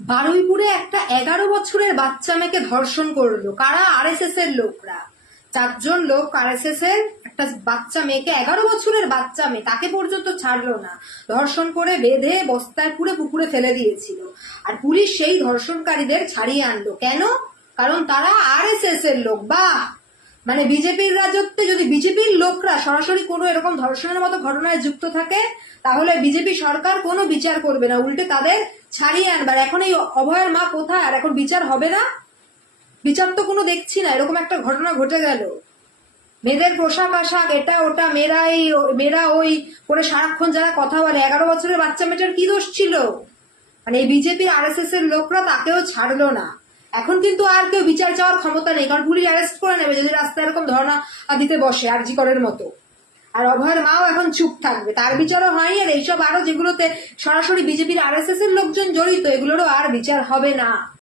বারুইপুরে একটা 11 বছরের বাচ্চা মেয়েকে ধর্ষণ করলো কারা? আরএসএস এর লোকরা। 4জন লোক আরএসএস এর একটা বাচ্চা মেয়েকে, 11 বছরের বাচ্চা মেয়ে, তাকে পর্যন্ত ছাড়লো না, ধর্ষণ করে বেঁধে বস্তায় পুরে পুকুরে ফেলে দিয়েছিল। আর পুলিশ সেই ধর্ষণকারীদের ছাড়িয়ে আনলো। কেন? কারণ তারা আরএসএস এর লোক। বাহ! মানে বিজেপির রাজত্বে যদি বিজেপির লোকরা সরাসরি কোনো এরকম ধর্ষণের মতো ঘটনায় যুক্ত থাকে, তাহলে বিজেপি সরকার কোনো বিচার করবে না, উল্টে তাদের ছাড়িয়ে আনবার। এখন এই অভয়ের মা কোথায়? আর এখন বিচার হবে না? বিচার তো কোনো দেখছি না। এরকম একটা ঘটনা ঘটে গেল, মেয়েদের পোশাক আশাক এটা ওটা, মেয়েরা ওই করে সারাক্ষণ যারা কথা বলে, 11 বছরের বাচ্চা মেয়েটার কি দোষ ছিল? মানে এই বিজেপির আরএসএস এর লোকরা তাকেও ছাড়লো না। এখন কিন্তু আর কেউ বিচার চাওয়ার ক্ষমতা নেই, কারণ পুলিশ অ্যারেস্ট করে নেবে যদি রাস্তায় এরকম ধর্ণা দিতে বসে আরজি করের মতো। আর অভয়ের মাও এখন চুপ থাকবে, তার বিচারও হয়নি। আর এইসব আরো যেগুলোতে সরাসরি বিজেপির আরএসএস এর লোকজন জড়িত, এগুলোরও আর বিচার হবে না।